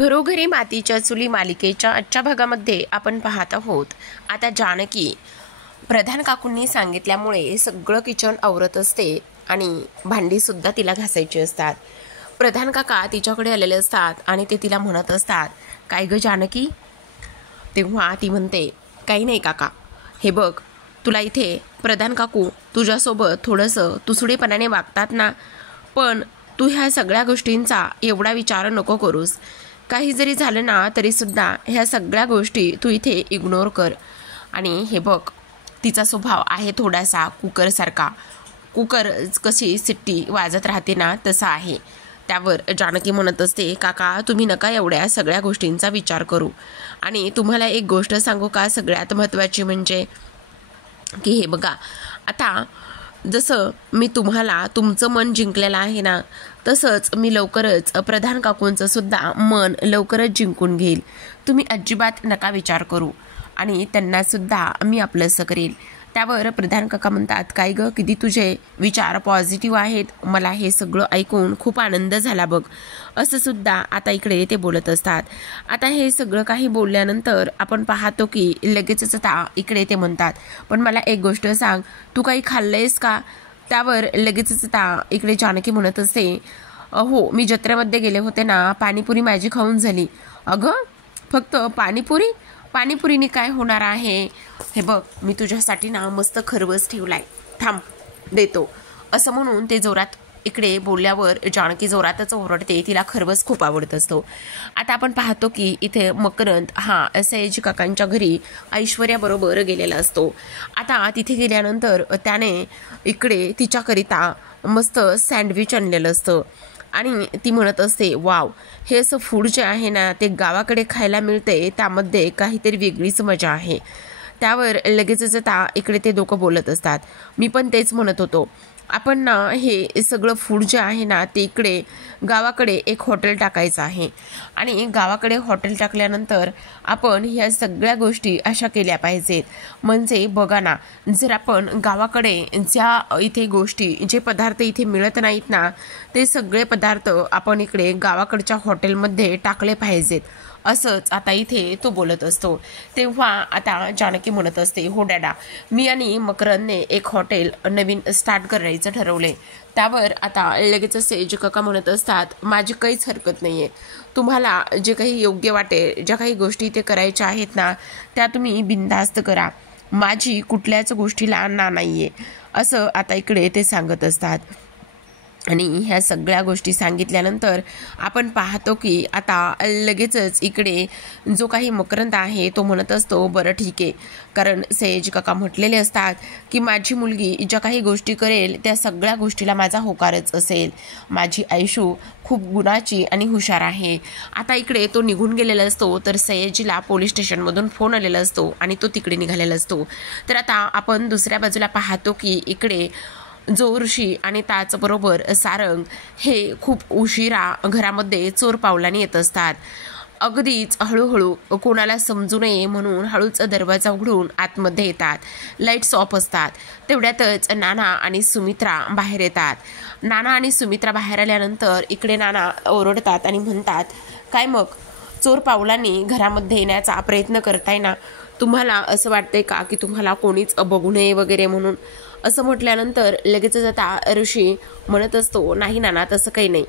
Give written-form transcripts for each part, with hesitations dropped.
घरोघरी मातीच्या चुली मालिकेच्या आजच्या भागामध्ये आपण पाहत आहोत. आता जानकी प्रधान काकूंनी सांगितल्यामुळे सगळं किचन आवरत असते आणि भांडीसुद्धा तिला घासायची असतात. प्रधान काका तिच्याकडे आलेले असतात आणि ते तिला म्हणत असतात, काय ग जानकी? तेव्हा ती म्हणते, काही नाही काका, हे बघ, तुला इथे प्रधान काकू तुझ्यासोबत थोडंसं तुसडेपणाने वागतात ना, पण तू ह्या सगळ्या गोष्टींचा एवढा विचार नको करूस. काही जरी झालं ना तरीसुद्धा ह्या सगळ्या गोष्टी तू इथे इग्नोर कर. आणि हे बघ, तिचा स्वभाव आहे थोडासा कुकरसारखा. कुकर कशी सिट्टी वाजत राहते ना तसा आहे. त्यावर जानकी म्हणत असते, काका तुम्ही नका एवढ्या सगळ्या गोष्टींचा विचार करू. आणि तुम्हाला एक गोष्ट सांगू का, सगळ्यात महत्त्वाची म्हणजे की हे बघा, आता जसं मी तुम्हाला तुमचं मन जिंकलेलं आहे ना, तसंच मी लवकरच प्रधान काकूंचं सुद्धा मन लवकरच जिंकून घेईल. तुम्ही अजिबात नका विचार करू आणि त्यांनासुद्धा मी आपलंसं करेल. त्यावर प्रधान काका म्हणतात, काय गं, किती तुझे विचार पॉझिटिव्ह आहेत. मला हे सगळं ऐकून खूप आनंद झाला बघ, असं सुद्धा आता इकडे ते बोलत असतात. आता हे सगळं काही बोलल्यानंतर आपण पाहतो की लगेचच आता इकडे ते म्हणतात, पण मला एक गोष्ट सांग, तू काही खाल्लंयस का? त्यावर लगेचच आता इकडे जानकी म्हणत असते, हो, मी जत्रेमध्ये गेले होते ना, पाणीपुरी माझी खाऊन झाली. अगं, फक्त पाणीपुरी? पाणीपुरीने काय होणार आहे? हे बघ, मी तुझ्यासाठी ना मस्त खरवस ठेवलाय, थांब देतो, असं म्हणून ते जोरात इकडे बोलल्यावर जानकी जोरातच ओरडते. तिला खरवस खूप आवडत असतो. आता आपण पाहतो की इथे मकरंद हा सयाजी काकांच्या घरी ऐश्वर्याबरोबर गेलेला असतो. आता तिथे गेल्यानंतर त्याने इकडे तिच्याकरिता मस्त सँडविच आणलेलं असतं आणि ती म्हणत असते, वाव, हे असं फूड जे आहे ना ते गावाकडे खायला मिळते, त्यामध्ये काहीतरी वेगळीच मजा आहे. त्यावर लगेचच आता इकडे ते दोघं बोलत असतात, मी पण तेच म्हणत होतो, आपण ना हे सगळं फूड जे आहे ना ते इकडे गावाकडे एक हॉटेल टाकायचं आहे आणि गावाकडे हॉटेल टाकल्यानंतर आपण ह्या सगळ्या गोष्टी अशा केल्या पाहिजेत. म्हणजे बघा ना, जर आपण गावाकडे ज्या इथे गोष्टी, जे पदार्थ इथे मिळत नाहीत ना, ते सगळे पदार्थ आपण इकडे गावाकडच्या हॉटेलमध्ये टाकले पाहिजेत, असंच आता इथे तो बोलत असतो. तेव्हा आता जानकी म्हणत असते, हो डॅडा, मी आणि मकरंदने एक हॉटेल नवीन स्टार्ट करायचं ठरवले. त्यावर आता लगेच सयाजी काका म्हणत असतात, माझी काहीच हरकत नाही आहे, तुम्हाला जे काही योग्य वाटेल, ज्या काही गोष्टी ते करायच्या आहेत ना त्या तुम्ही बिनधास्त करा, माझी कुठल्याच गोष्टीला ना नाही आहे, असं आता इकडे ते सांगत असतात. आणि ह्या सगळ्या गोष्टी सांगितल्यानंतर आपण पाहतो की आता लगेचच इकडे जो काही मकरंद आहे तो म्हणत असतो, बरं ठीक आहे, कारण सयाजी काका म्हटलेले असतात की माझी मुलगी ज्या काही गोष्टी करेल त्या सगळ्या गोष्टीला माझा होकारच असेल. माझी आयशू खूप गुणाची आणि हुशार आहे. आता इकडे तो निघून गेलेला असतो तर सयाजीला पोलीस स्टेशनमधून फोन आलेला असतो आणि तो तिकडे निघालेला असतो. तर आता आपण दुसऱ्या बाजूला पाहतो की इकडे जो ऋषी आणि त्याचबरोबर सारंग हे खूप उशिरा घरामध्ये चोर पावलाने येत असतात. अगदीच हळूहळू, कोणाला समजू नये म्हणून हळूच दरवाजा उघडून आतमध्ये येतात. लाईट्स ऑफ असतात. तेवढ्यातच नाना आणि सुमित्रा बाहेर येतात. नाना आणि सुमित्रा बाहेर आल्यानंतर इकडे नाना ओरडतात आणि म्हणतात, काय मग, चोर पावलांनी घरामध्ये येण्याचा प्रयत्न करताय ना, तुम्हाला असं वाटतंय का की तुम्हाला कोणीच बघू नये वगैरे म्हणून? असं म्हटल्यानंतर लगेचच आता ऋषी म्हणत असतो, नाही नाना, तसं काही नाही.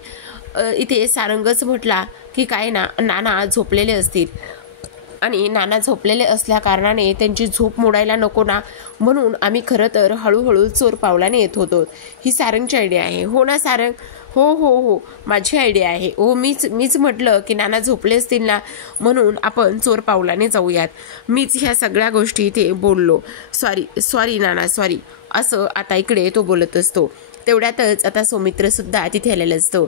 इथे सारंगच म्हटला की काय ना, नाना झोपलेले असतील आणि नाना झोपलेले असल्या कारणाने त्यांची झोप मोडायला नको ना, म्हणून आम्ही खरं तर हळूहळू चोर पावलाने येत होतो. ही सारंगची आयडिया आहे, हो ना सारंग? हो हो हो, माझी आयडिया आहे. हो, मीच म्हटलं की नाना झोपले असतील ना, म्हणून आपण चोर पावलाने जाऊयात. मीच ह्या सगळ्या गोष्टी इथे बोललो. सॉरी नाना, सॉरी, असं आता इकडे तो बोलत असतो. तेवढ्यातच आता सौमित्रसुद्धा तिथे आलेलं असतो.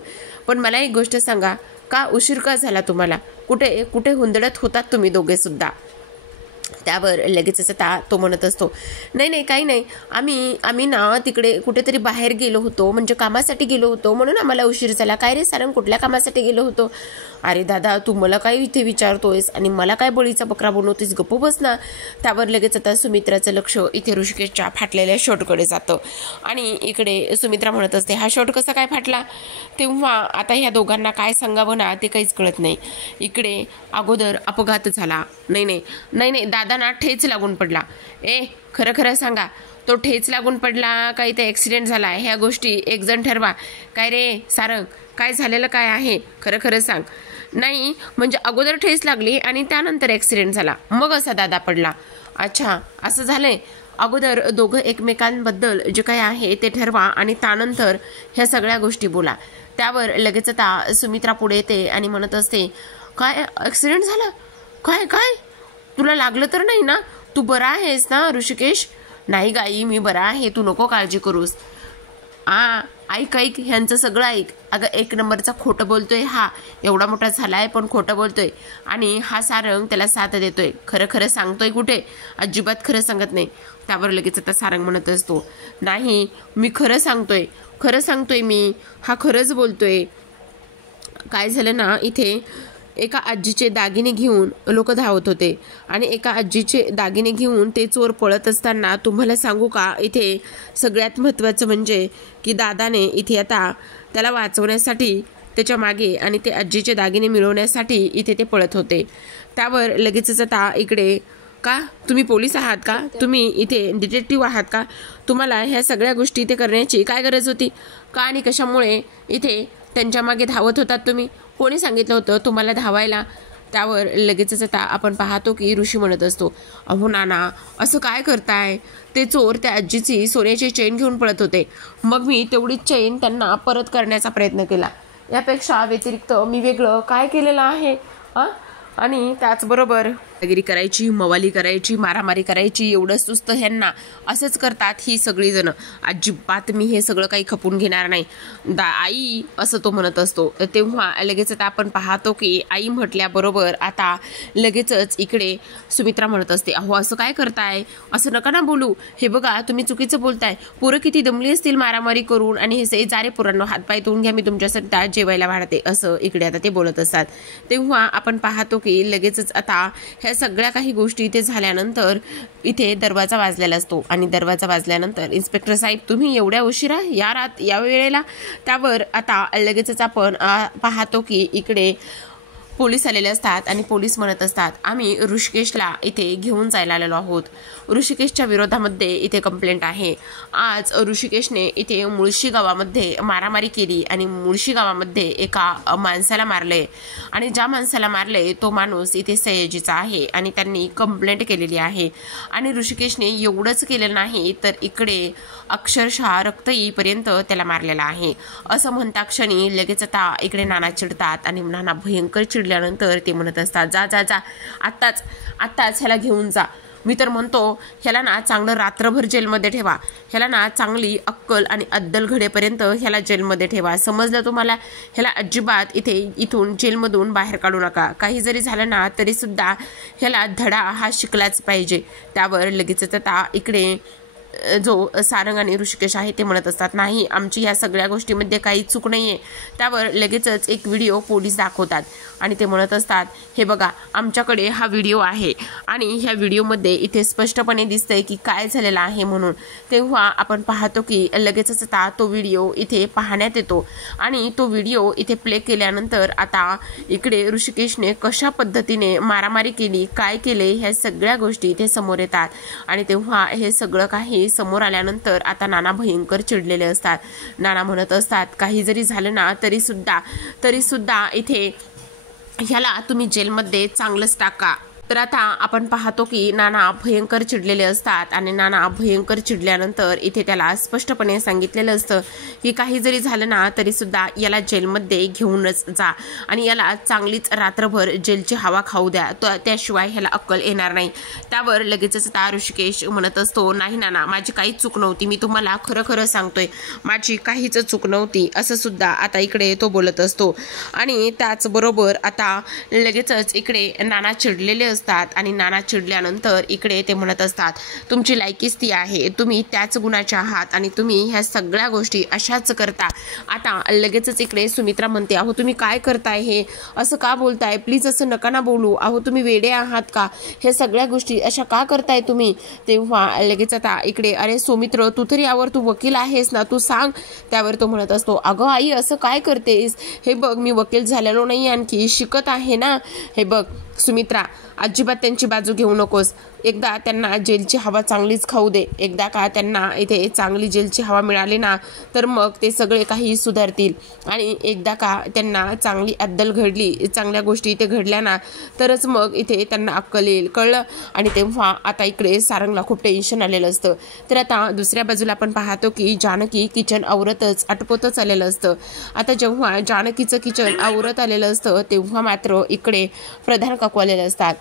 पण मला एक गोष्ट सांगा, का उशीर का झाला तुम्हाला? कुठे हुंदडत होतात तुम्ही दोघे सुद्धा? त्यावर लगेचच आता तो म्हणत असतो, नाही काही नाही, आम्ही ना तिकडे कुठेतरी बाहेर गेलो होतो, म्हणजे कामासाठी गेलो होतो, म्हणून आम्हाला उशीर झाला. काय रे सारंग, कुठल्या कामासाठी गेलो होतो? अरे दादा, तू मला काय इथे विचारतोयस आणि मला काय बळीचा बकरा बनवतोयस, गप्प बस ना. त्यावर लगेच आता सुमित्राचं लक्ष इथे ऋषिकेशच्या फाटलेल्या शर्टकडे जातं आणि इकडे सुमित्रा म्हणत असते, हा शर्ट कसा काय फाटला? तेव्हा आता ह्या दोघांना काय सांगावं ना ते काहीच कळत नाही. इकडे अगोदर अपघात झाला, नाही दादा ना ठेच लागून पडला. खरं सांगा, तो ठेच लागून पडला का इथे ॲक्सिडेंट झाला? ह्या गोष्टी एक जण ठरवा. काय रे सारंग, काय झालेलं काय आहे, खरं सांग. नाही म्हणजे अगोदर ठेच लागली आणि त्यानंतर ॲक्सिडेंट झाला, मग असा दादा पडला. अच्छा, असं झालंय. अगोदर दोघं एकमेकांबद्दल जे काही आहे ते ठरवा आणि त्यानंतर ह्या सगळ्या गोष्टी बोला. त्यावर लगेच आता सुमित्रा पुढे येते आणि म्हणत असते, काय ॲक्सिडेंट झाला? काय तुला लागलं तर नाही ना? तू बरा आहेस ना ऋषिकेश? नाही गाई, मी बरा आहे, तू नको काळजी करूस. ऐक ह्यांचं सगळं ऐक. अगं, एक नंबरचा खोटं बोलतोय हा, एवढा मोठा झालाय पण खोटं बोलतोय. आणि हा सारंग त्याला साथ देतोय. खरं सांगतोय कुठे? अजिबात खरं सांगत नाही. त्यावर लगेच आता सारंग म्हणत असतो, नाही मी खरं सांगतोय मी, हा खरंच बोलतोय. काय झालं ना, इथे एका आजीचे दागिने घेऊन लोक धावत होते आणि एका आजीचे दागिने घेऊन ते चोर पळत असताना तुम्हाला सांगू का, इथे सगळ्यात महत्त्वाचं म्हणजे की दादाने इथे आता त्याला वाचवण्यासाठी त्याच्या मागे आणि ते आजीचे दागिने मिळवण्यासाठी इथे ते पळत होते. त्यावर लगेचच आता इकडे, का तुम्ही पोलीस आहात का? तुम्ही इथे डिटेक्टिव्ह आहात का? तुम्हाला ह्या सगळ्या गोष्टी इथे करण्याची काय गरज होती? का आणि कशामुळे इथे त्यांच्या मागे धावत होतात तुम्ही? कोणी सांगितलं होतं तुम्हाला धावायला? त्यावर लगेचच आता आपण पाहतो की ऋषी म्हणत असतो, अहो नाना, असं काय करताय? ते चोर त्या आजीची सोन्याची चेन घेऊन पळत होते, मग मी तेवढीच चेन त्यांना परत करण्याचा प्रयत्न केला. यापेक्षा व्यतिरिक्त मी वेगळं काय केलेलं आहे? आणि त्याचबरोबर दागिरी करायची, मवाली करायची, मारामारी करायची, एवढं सुस्त ह्यांना असंच करतात ही सगळी जण. अजिबात मी हे सगळं काही खपून घेणार नाही आई, असं तो म्हणत असतो. तेव्हा लगेच आता आपण पाहतो की आई म्हटल्याबरोबर आता लगेचच इकडे सुमित्रा म्हणत असते, अहो असं काय करताय? असं नका ना बोलू. हे बघा, तुम्ही चुकीचं बोलताय. पोरं किती दमली असतील मारामारी करून आणि हे से जारे पोरांनो, हातपाय धुवून घ्या, मी तुमच्यासाठी जेवायला वाढते, असं इकडे आता ते बोलत असतात. तेव्हा आपण पाहतो की लगेचच आता ह्या सगळ्या काही गोष्टी इथे झाल्यानंतर इथे दरवाजा वाजलेला असतो आणि दरवाजा वाजल्यानंतर, इन्स्पेक्टर साहेब तुम्ही एवढ्या उशिरा या वेळेला? त्यावर आता लगेचच आपण पाहतो की इकडे पोलीस आलेले असतात आणि पोलीस म्हणत असतात, आम्ही ऋषिकेशला इथे घेऊन जायला आलेलो आहोत. ऋषिकेशच्या विरोधामध्ये इथे कंप्लेंट आहे. आज ऋषिकेशने इथे मुळशी गावामध्ये मारामारी केली आणि मुळशी गावामध्ये एका माणसाला मारले आणि ज्या माणसाला मारले तो माणूस इथे सयाजीचा आहे आणि त्यांनी कंप्लेंट केलेली आहे. आणि ऋषिकेशने एवढंच केलेलं नाही तर इकडे अक्षरशः रक्त येईपर्यंत त्याला मारलेला आहे. असं म्हणता क्षणी लगेच आता इकडे नाना चिडतात आणि नाना भयंकर चिडल्यानंतर ते म्हणत असतात, जा आत्ताच ह्याला घेऊन जा. मी तर म्हणतो ह्याला ना चांगलं रात्रभर जेलमध्ये ठेवा. ह्याला ना चांगली अक्कल आणि अद्दल घडेपर्यंत ह्याला जेलमध्ये ठेवा. समजलं तुम्हाला? ह्याला अजिबात इथून जेलमधून बाहेर काढू नका. काही जरी झालं ना तरी सुद्धा ह्याला धडा हा शिकलाच पाहिजे. त्यावर लगेचच आता इकडे जो सारंग आणि ऋषिकेश आहे ते म्हणत असतात, नाही आमची ह्या सगळ्या गोष्टीमध्ये काही चूक नाही आहे. त्यावर लगेचच एक व्हिडिओ पोलीस दाखवतात आणि ते म्हणत असतात, हे बघा आमच्याकडे हा व्हिडिओ आहे आणि ह्या व्हिडिओमध्ये इथे स्पष्टपणे दिसतंय की काय झालेलं आहे म्हणून. तेव्हा आपण पाहतो की लगेचच आता तो व्हिडिओ इथे पाहण्यात येतो आणि तो व्हिडिओ इथे प्ले केल्यानंतर आता इकडे ऋषिकेशने कशा पद्धतीने मारामारी केली, काय केले, ह्या सगळ्या गोष्टी इथे समोर येतात. आणि तेव्हा हे सगळं काही समोर आल्यानंतर आता नाना भयंकर चिडलेले असतात. नाना म्हणत असतात, काही जरी झालं ना तरी सुद्धा इथे ह्याला तुम्ही जेलमध्ये चांगलंच टाका. तर आता आपण पाहतो की नाना भयंकर चिडलेले असतात आणि नाना भयंकर चिडल्यानंतर इथे त्याला स्पष्टपणे सांगितलेलं असतं की काही जरी झालं ना तरी सुद्धा याला जेलमध्ये घेऊनच जा आणि याला चांगलीच रात्रभर जेलची हवा खाऊ द्या, त्याशिवाय ह्याला अक्कल येणार नाही. त्यावर लगेचच आता ऋषिकेश म्हणत असतो, नाही नाना, माझी काहीच चूक नव्हती, मी तुम्हाला खरं सांगतोय, माझी काहीच चूक नव्हती, असं सुद्धा आता इकडे तो बोलत असतो. आणि त्याचबरोबर आता लगेचच इकडे नाना चिडलेले असतात आणि नाना चिडल्यानंतर इकडे ते म्हणत असतात, तुमची लायकीच ती आहे, तुम्ही त्याच गुणाचे आहात आणि तुम्ही ह्या सगळ्या गोष्टी अशाच करता. आता लगेचच इकडे सुमित्रा म्हणते, अहो तुम्ही काय करताय, हे असं का बोलताय, प्लीज असं नका ना बोलू, अहो तुम्ही वेडे आहात का, हे सगळ्या गोष्टी अशा का करताय तुम्ही. तेव्हा लगेच आता इकडे, अरे सुमित्र तू तरी यावर, तू वकील आहेस ना, तू सांग. त्यावर तो म्हणत असतो, अगं आई असं काय करतेस, हे बघ मी वकील झालेलो नाही, आणखी शिकत आहे ना. हे बघ सुमित्रा, अजिबात त्यांची बाजू घेऊ नकोस. एकदा त्यांना जेलची हवा चांगलीच खाऊ दे. एकदा का त्यांना इथे चांगली जेलची हवा मिळाली ना तर मग ते सगळे काही सुधारतील. आणि एकदा का त्यांना चांगली अद्दल घडली, चांगल्या गोष्टी इथे घडल्या ना तरच मग इथे त्यांना अक्कल येईल, कळलं. आणि तेव्हा आता इकडे सारंगला खूप टेन्शन आलेलं असतं. तर आता दुसऱ्या बाजूला आपण पाहतो की जानकी किचन आवरतच आटपतच आलेलं असतं. आता जेव्हा जानकीचं किचन आवरत आलेलं असतं तेव्हा मात्र इकडे प्रधान काकू आलेले असतात.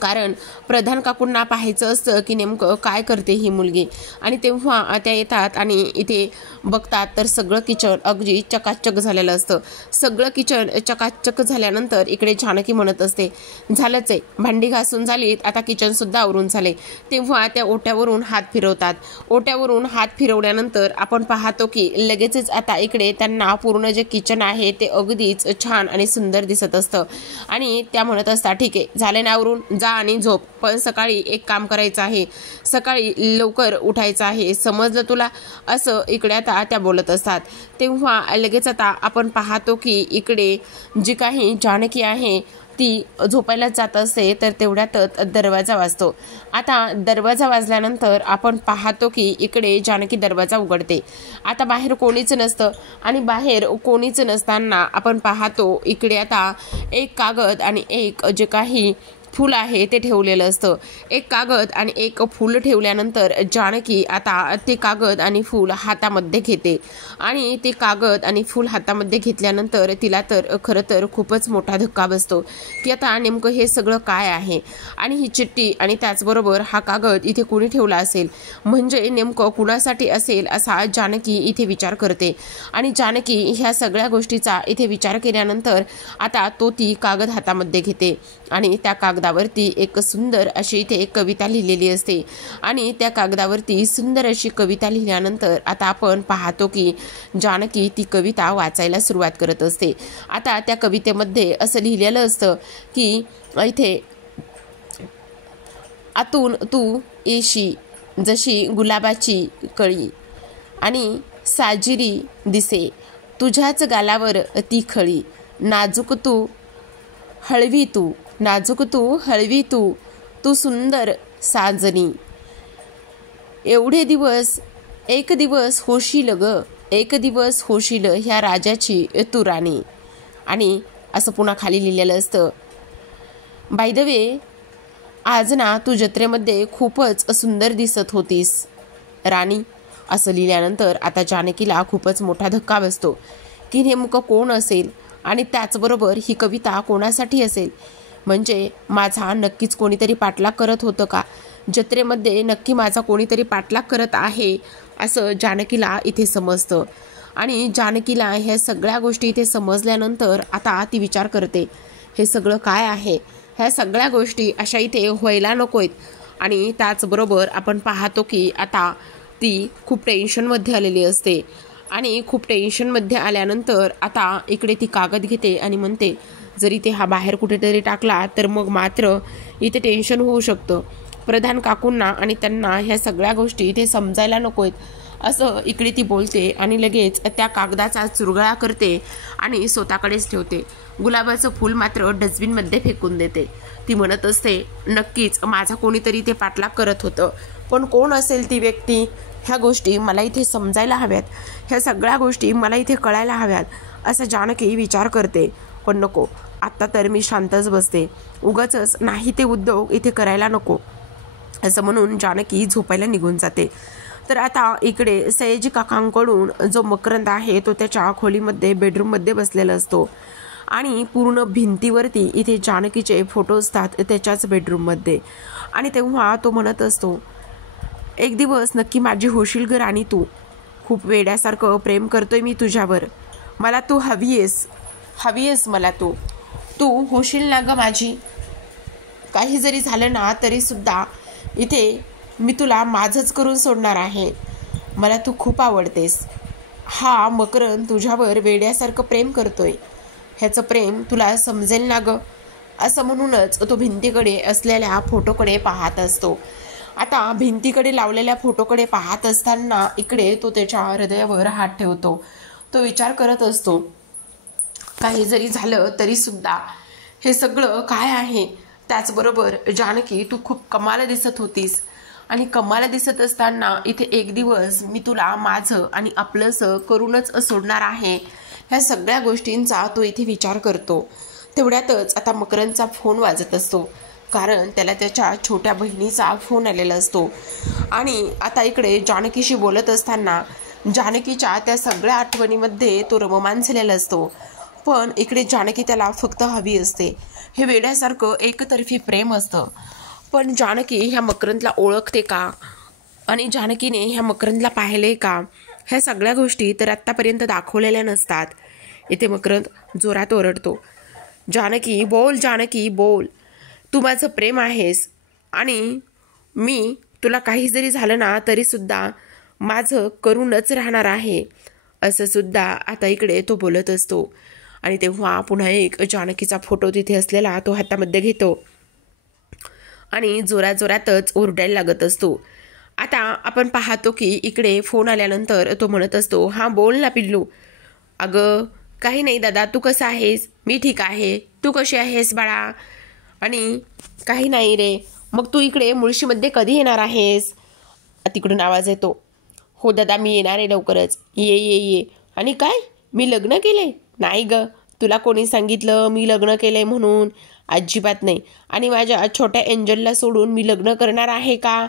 कारण प्रधान काकूंना पाहायचं असतं की नेमकं काय करते ही मुलगी. आणि तेव्हा त्या येतात आणि इथे बघतात तर सगळं किचन अगदी चकाचक झालेलं असतं. सगळं किचन चकाचक झाल्यानंतर इकडे जानकी म्हणत असते, झालंच आहे, भांडी घासून झालीत, आता किचनसुद्धा आवरून झाले. तेव्हा त्या ओट्यावरून हात फिरवतात. ओट्यावरून हात फिरवल्यानंतर आपण पाहतो की लगेचच आता इकडे त्यांना पूर्ण जे किचन आहे ते अगदीच छान आणि सुंदर दिसत असतं. आणि त्या म्हणत असतात, ठीक आहे झाले ना आवरून, जा आणि झोप, पण सकाळी एक काम करायचं आहे, सकाळी लवकर उठायचं आहे, समजलं तुला, असं इकडे आता त्या बोलत असतात. तेव्हा लगेच आता आपण पाहतो की इकडे जी काही जानकी आहे ती झोपायला जात असते तर तेवढ्यातच दरवाजा वाजतो. आता दरवाजा वाजल्यानंतर आपण पाहतो की इकडे जानकी दरवाजा उघडते. आता बाहेर कोणीच नसतं आणि बाहेर कोणीच नसताना आपण पाहतो इकडे आता एक कागद आणि एक जे काही फूल आहे ते ठेवलेलं असतं. एक कागद आणि एक फूल ठेवल्यानंतर जानकी आता ते कागद आणि फूल हातामध्ये घेते. आणि ते कागद आणि फूल हातामध्ये घेतल्यानंतर तिला तर खरं तर खूपच मोठा धक्का बसतो की आता नेमकं हे सगळं काय आहे. आणि ही चिठ्ठी आणि त्याचबरोबर हा कागद इथे कोणी ठेवला असेल, म्हणजे नेमकं कुणासाठी असेल असा जानकी इथे विचार करते. आणि जानकी ह्या सगळ्या गोष्टीचा इथे विचार केल्यानंतर आता ती कागद हातामध्ये घेते आणि त्या कागदावरती एक सुंदर अशी इथे एक कविता लिहिलेली असते. आणि त्या कागदावरती सुंदर अशी कविता लिहिल्यानंतर आता आपण पाहतो की जानकी ती कविता वाचायला सुरुवात करत असते. आता त्या कवितेमध्ये असं लिहिलेलं असतं की इथे, आतून तू येशी जशी गुलाबाची कळी आणि साजिरी दिसे तुझ्याच गालावर ती खळी, नाजूक तू हळवी तू, नाजूक तू हळवी तू, तू सुंदर साजनी, एवढे दिवस एक दिवस होशील ग, एक दिवस होशील ह्या राजाची तू राणी. आणि असं पुन्हा खाली लिहिलेलं असतं, बाय द वे आज ना तू जत्रेमध्ये खूपच सुंदर दिसत होतीस राणी. असं लिहिल्यानंतर आता जानकीला खूपच मोठा धक्का बसतो की नेमकं कोण असेल आणि त्याचबरोबर ही कविता कोणासाठी असेल. म्हणजे माझा नक्कीच कोणीतरी पाठलाग करत होतं का, जत्रेमध्ये नक्की माझा कोणीतरी पाठलाग करत आहे असं जानकीला इथे समजतं. आणि जानकीला ह्या सगळ्या गोष्टी इथे समजल्यानंतर आता ती विचार करते, हे सगळं काय आहे, ह्या सगळ्या गोष्टी अशा इथे व्हायला नकोत. आणि त्याचबरोबर आपण पाहतो की आता ती खूप टेन्शनमध्ये आलेली असते. आणि खूप टेन्शनमध्ये आल्यानंतर आता इकडे ती कागद घेते आणि म्हणते, जरी ते हा बाहेर कुठेतरी टाकला तर मग मात्र इथे टेन्शन होऊ शकतं प्रधान काकूंना, आणि त्यांना ह्या सगळ्या गोष्टी इथे समजायला नकोत असं इकडे ती बोलते. आणि लगेच त्या कागदाचा चुरगळा करते आणि स्वतःकडेच ठेवते. गुलाबाचं फूल मात्र डस्टबिनमध्ये फेकून देते. ती म्हणत असते, नक्कीच माझा कोणीतरी ते पाठलाग करत होतं, पण कोण असेल ती व्यक्ती, ह्या गोष्टी मला इथे समजायला हव्यात, ह्या सगळ्या गोष्टी मला इथे कळायला हव्यात असं जानकी विचार करते. पण नको, आत्ता तर मी शांतच बसते, उगाचच नाही ते उद्योग इथे करायला नको असं म्हणून जानकी झोपायला निघून जाते. तर आता इकडे सयाजी काकांकडून जो मकरंद आहे तो त्याच्या खोलीमध्ये बेडरूममध्ये बसलेला असतो. आणि पूर्ण भिंतीवरती इथे जानकीचे फोटो असतात त्याच्याच बेडरूममध्ये. आणि तेव्हा तो म्हणत असतो, एक दिवस नक्की माझी होशील ग राणी तू, खूप वेड्यासारखं प्रेम करतोय मी तुझ्यावर, मला तू हवी आहेस मला तू होशील ना ग माझी. काही जरी झालं ना तरी सुद्धा इथे मी तुला माझंच करून सोडणार आहे. मला तू खूप आवडतेस. हा मकरंद तुझ्यावर वेड्यासारखं प्रेम करतोय. ह्याचं प्रेम तुला समजेल ना ग. असं म्हणूनच तो भिंतीकडे असलेल्या फोटोकडे पाहत असतो. आता भिंतीकडे लावलेल्या फोटोकडे पाहत असताना इकडे तो त्याच्या हृदयावर हात ठेवतो. तो विचार करत असतो, काही जरी झालं तरी सुद्धा हे सगळं काय आहे. त्याचबरोबर जानकी, तू खूप कमाल दिसत होतीस आणि कमाल दिसत असताना इथे एक दिवस मी तुला माझं आणि आपलंसं करूनच सोडणार आहे. ह्या सगळ्या गोष्टींचा तो इथे विचार करतो. तेवढ्यातच आता मकरंदचा फोन वाजत असतो, कारण त्याला त्याच्या छोट्या बहिणीचा फोन आलेला असतो. आणि आता इकडे जानकीशी बोलत असताना जानकीच्या त्या सगळ्या आठवणीमध्ये तो रममाण झालेला असतो. पण इकडे जानकी त्याला फक्त हवी असते. हे वेड्यासारखं एकतर्फी प्रेम असतं. पण जानकी ह्या मकरंदला ओळखते का आणि जानकीने ह्या मकरंदला पाहिले का, ह्या सगळ्या गोष्टी तर आत्तापर्यंत दाखवलेल्या नसतात. इथे मकरंद जोरात ओरडतो, जानकी बोल, जानकी बोल, तू माझं प्रेम आहेस आणि मी तुला काही जरी झालं ना तरी सुद्धा माझं करूनच राहणार आहे. असं सुद्धा आता इकडे तो बोलत असतो. आणि तेव्हा पुन्हा एक जानकीचा फोटो तिथे असलेला तो हातामध्ये घेतो आणि जोरातच ओरडायला लागत असतो. आता आपण पाहतो की इकडे फोन आल्यानंतर तो म्हणत असतो, हां बोल ना पिल्लू. अगं काही नाही दादा, तू कसा आहेस? मी ठीक आहे. तू कशी आहेस बाळा? आणि काही नाही रे. मग तू इकडे मुळशीमध्ये कधी येणार आहेस? तिकडून आवाज येतो, हो दादा मी येणार आहे लवकरच. ये ये ये. आणि काय, मी लग्न केले? नाही ग, तुला कोणी सांगितलं मी लग्न केलंय म्हणून? अजिबात नाही. आणि माझ्या छोट्या एंजलला सोडून मी लग्न करणार आहे का?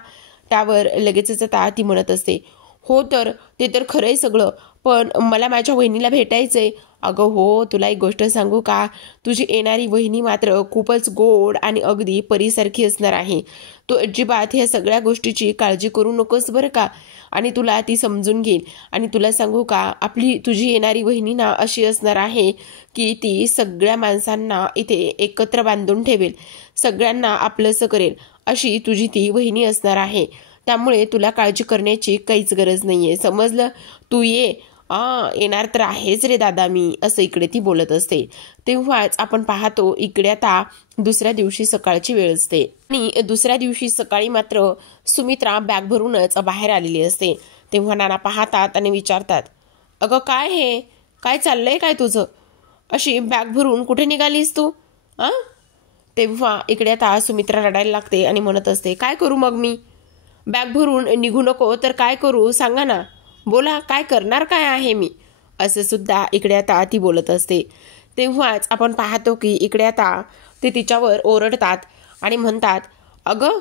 त्यावर लगेचच आता ती म्हणत असते, हो तर ते तर खरंय सगळं, पण मला माझ्या वहिनीला भेटायचंय. अगं हो, तुला एक गोष्ट सांगू का, तुझी येणारी वहिनी मात्र खूपच गोड आणि अगदी परीसारखी असणार आहे. तू अजिबात ह्या सगळ्या गोष्टीची काळजी करू नकोस बरं का. आणि तुला ती समजून घेईल. आणि तुला सांगू का, तुझी येणारी वहिनी ना अशी असणार आहे की ती सगळ्या माणसांना इथे एकत्र बांधून ठेवेल, सगळ्यांना आपलंसं करेल, अशी तुझी ती वहिनी असणार आहे. त्यामुळे तुला काळजी करण्याची काहीच गरज नाहीये, समजलं? तू ये. येणार तर आहेच रे दादा मी, असं इकडे ती बोलत असते. तेव्हाच आपण पाहतो इकडे आता दुसऱ्या दिवशी सकाळची वेळ असते आणि दुसऱ्या दिवशी सकाळी मात्र सुमित्रा बॅग भरूनच बाहेर आलेली असते. तेव्हा नाना पाहतात आणि विचारतात, अगं काय हे, काय चाललंय काय तुझं? अशी बॅग भरून कुठे निघालीस तू? तेव्हा इकडे आता सुमित्रा रडायला लागते आणि म्हणत असते, काय करू मग मी? बॅग भरून निघू नको तर काय करू सांगा ना, बोला काय करणार काय आहे मी? असं सुद्धा इकडे आता ती बोलत असते. तेव्हाच आपण पाहतो की इकडे आता ते तिच्यावर ओरडतात आणि म्हणतात, अगं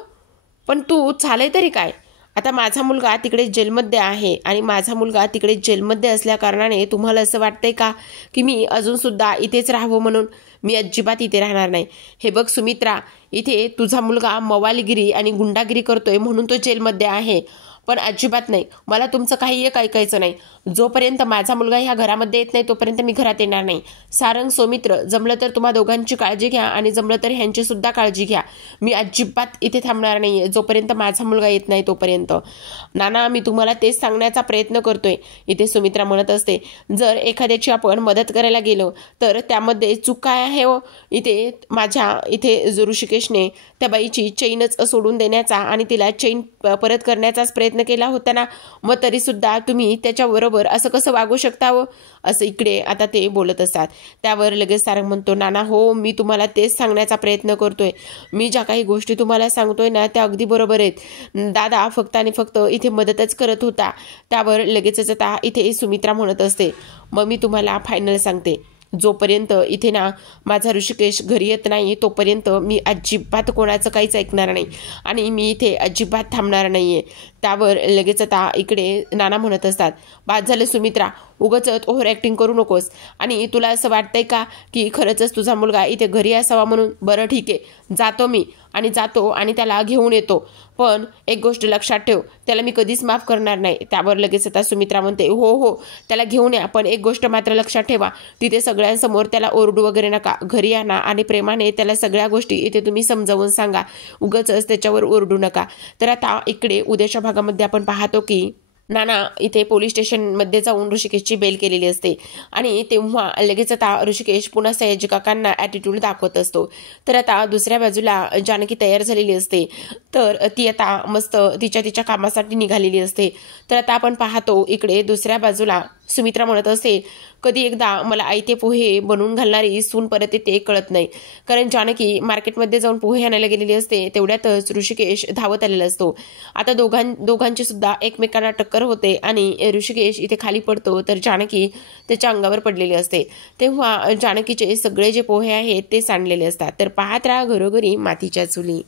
पण तू चालय तरी काय? आता माझा मुलगा तिकडे जेलमध्ये आहे आणि माझा मुलगा तिकडे जेलमध्ये असल्या कारणाने तुम्हाला असं वाटतंय का की मी अजूनसुद्धा इथेच राहावं म्हणून? मी अजिबात इथे राहणार नाही. हे बघ सुमित्रा, इथे तुझा मुलगा मवालगिरी आणि गुंडागिरी करतोय म्हणून तो जेलमध्ये आहे, पण अजिबात नाही. मला तुमचं काही एक ऐकायचं नाही. जोपर्यंत माझा मुलगा ह्या घरामध्ये येत नाही तोपर्यंत मी घरात येणार नाही. सारंग, सौमित्र, जमलं तर तुम्हा दोघांची काळजी घ्या आणि जमलं तर ह्यांची सुद्धा काळजी घ्या. मी अजिबात इथे थांबणार नाहीये जोपर्यंत माझा मुलगा येत नाही तोपर्यंत. नाना, मी तुम्हाला तेच सांगण्याचा प्रयत्न करतोय. इथे सुमित्रा म्हणत असते, जर एखाद्याची आपण मदत करायला गेलो तर त्यामध्ये चूक काय आहे हो? इथे जो ऋषिकेशने त्या बाईची चेनच सोडून देण्याचा आणि तिला चेन परत करण्याचाच प्रयत्न केला होता ना, मग तरी सुद्धा तुम्ही त्याच्याबरोबर असं कसं वागू शकता हो? असं इकडे आता ते बोलत असतात. त्यावर लगेच सारंग म्हणतो, नाना हो, मी तुम्हाला तेच सांगण्याचा प्रयत्न करतोय. मी ज्या काही गोष्टी तुम्हाला सांगतोय ना त्या अगदी बरोबर आहेत. दादा फक्त आणि फक्त इथे मदतच करत होता. त्यावर लगेचच आता इथे सुमित्रा म्हणत असते, मग मी तुम्हाला फायनल सांगते, जोपर्यंत इथे ना माझा ऋषिकेश घरी येत नाही तोपर्यंत मी अजिबात कोणाचं काहीच ऐकणार नाही आणि मी इथे अजिबात थांबणार नाहीये. त्यावर लगेच आता इकडे नाना म्हणत असतात, बाद झालं सुमित्रा, उगाच ओव्हर ॲक्टिंग करू नकोस. आणि तुला असं वाटतंय का की खरंच तुझा मुलगा इथे घरी असावा म्हणून? बरं ठीक आहे, जातो मी आणि त्याला घेऊन येतो. पण एक गोष्ट लक्षात ठेव, त्याला मी कधीच माफ करणार नाही. त्यावर लगेच आता सुमित्रा म्हणते, हो हो त्याला घेऊन या, पण एक गोष्ट मात्र लक्षात ठेवा, तिथे सगळ्यांसमोर त्याला ओरडू वगैरे नका. घरी आणा आणि प्रेमाने त्याला सगळ्या गोष्टी इथे तुम्ही समजावून सांगा, उगाचच त्याच्यावर ओरडू नका. तर आता इकडे उद्याच्या भागामध्ये आपण पाहतो की नाना इथे पोलीस स्टेशनमध्ये जाऊन ऋषिकेशची बेल केलेली असते आणि तेव्हा लगेच आता ऋषिकेश पुन्हा सयाजी काकांना ॲटिट्यूड दाखवत असतो. तर आता दुसऱ्या बाजूला जानकी तयार झालेली असते, तर ती आता मस्त तिच्या कामासाठी निघालेली असते. तर आता आपण पाहतो इकडे दुसऱ्या बाजूला सुमित्रा म्हणत असते, कधी एकदा मला आयते पोहे बनवून घालणारी सून परत येते कळत नाही. कारण जानकी मार्केटमध्ये जाऊन पोहे आणायला गेलेली असते, तेवढ्यातच ऋषिकेश धावत आलेला असतो. आता दोघांची सुद्धा एकमेकांना टक्कर होते आणि ऋषिकेश इथे खाली पडतो, तर जानकी त्याच्या अंगावर पडलेली असते. तेव्हा जानकीचे सगळे जे पोहे आहेत ते सांडलेले असतात. तर पाहत राहा घरोघरी मातीच्या चुली.